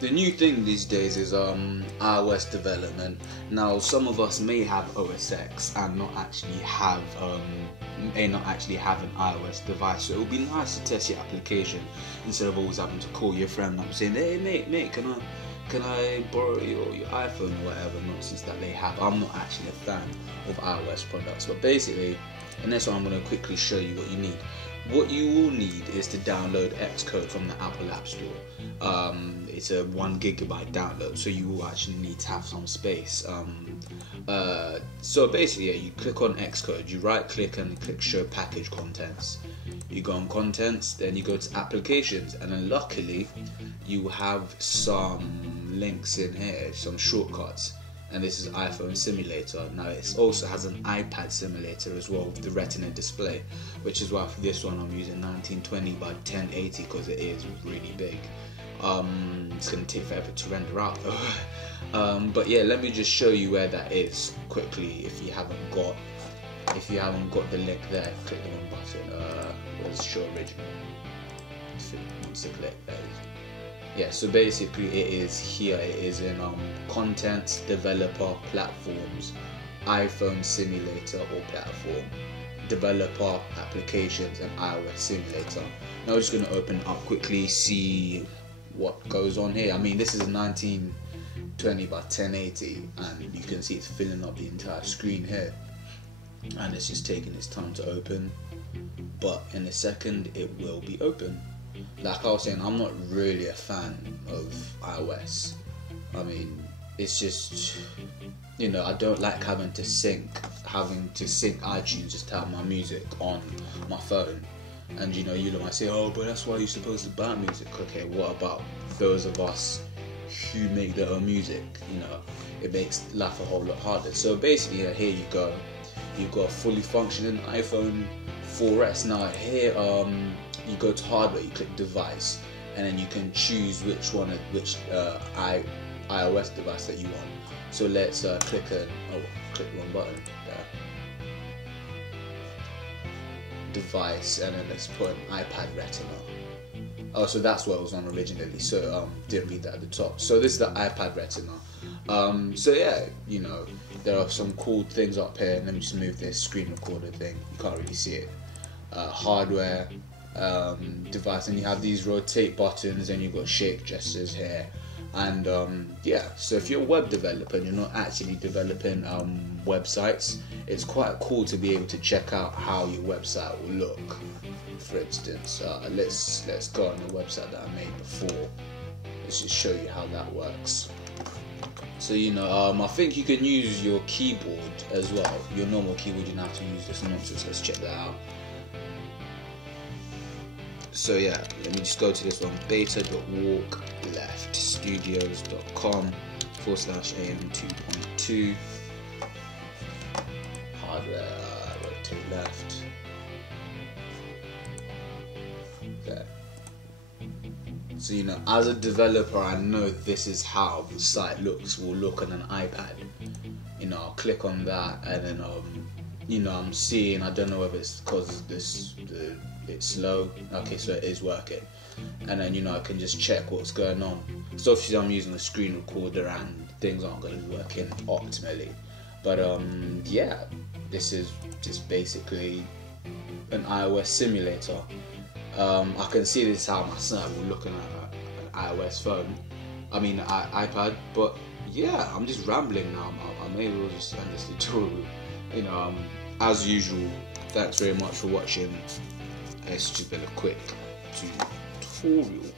the new thing these days is iOS development. Now, some of us may have OS X and may not actually have an iOS device. So it would be nice to test your application instead of always having to call your friend up saying, "Hey mate, can I borrow your iPhone," or whatever nonsense that they have. I'm not actually a fan of iOS products, but basically, in this one I'm going to quickly show you what you need. What you will need is to download Xcode from the Apple App Store. It's a 1 gigabyte download, so you will actually need to have some space. So basically, yeah, you click on Xcode, you right click and click Show Package Contents. You go on Contents, then you go to Applications, and then luckily you have some links in here, some shortcuts. And this is iPhone Simulator. Now it also has an iPad simulator as well with the Retina display, which is why for this one I'm using 1920 by 1080 because it is really big. It's going to take forever to render out though. But yeah, let me just show you where that is quickly. If you haven't got the link there, click the one button. Let's show original. Once you click, there it is. Yeah, so basically it is here. It is in Contents, Developer, Platforms, iPhone Simulator or Platform, Developer, Applications, and iOS Simulator. Now I'm just going to open it up quickly, see what goes on here. I mean, this is 1920 by 1080, and you can see it's filling up the entire screen here, and it's just taking its time to open, but in a second it will be open. Like I was saying, I'm not really a fan of iOS. I mean, it's just, you know, I don't like having to sync iTunes just to have my music on my phone. And you know, you might say, "Oh, but that's why you're supposed to buy music." Okay, what about those of us who make their own music? You know, it makes life a whole lot harder. So basically, here you go. You've got a fully functioning iPhone 4S. Now here, you go to hardware, you click device, and then you can choose which iOS device that you want. So let's click one button there, device, and then let's put an iPad Retina. Oh, so that's what it was on originally, so didn't read that at the top. So this is the iPad Retina. So yeah, you know, there are some cool things up here. Let me just move this screen recorder thing, you can't really see it. Hardware, device, and you have these rotate buttons, and you've got shake gestures here, and yeah, so if you're a web developer and you're not actually developing websites, it's quite cool to be able to check out how your website will look. For instance, let's go on the website that I made before. Let's just show you how that works. So you know, I think you can use your keyboard as well, your normal keyboard. You don't have to use this nonsense. Let's check that out. So yeah, let me just go to this one, beta.walkleftstudios.com/am2.2, hardware, rotate left, there. So you know, as a developer, I know this is how the site will look on an iPad. You know, I'll click on that, and then you know, I'm seeing, I don't know whether it's because it's slow. Okay, so it is working, and then you know, I can just check what's going on. So obviously I'm using a screen recorder and things aren't going to be working optimally, but yeah, this is just basically an iOS simulator. I can see this is how my son will look on an iOS phone, iPad, but yeah, I'm just rambling now. I may as well just end this tutorial. You know, as usual, thanks very much for watching. It's just been a quick tutorial.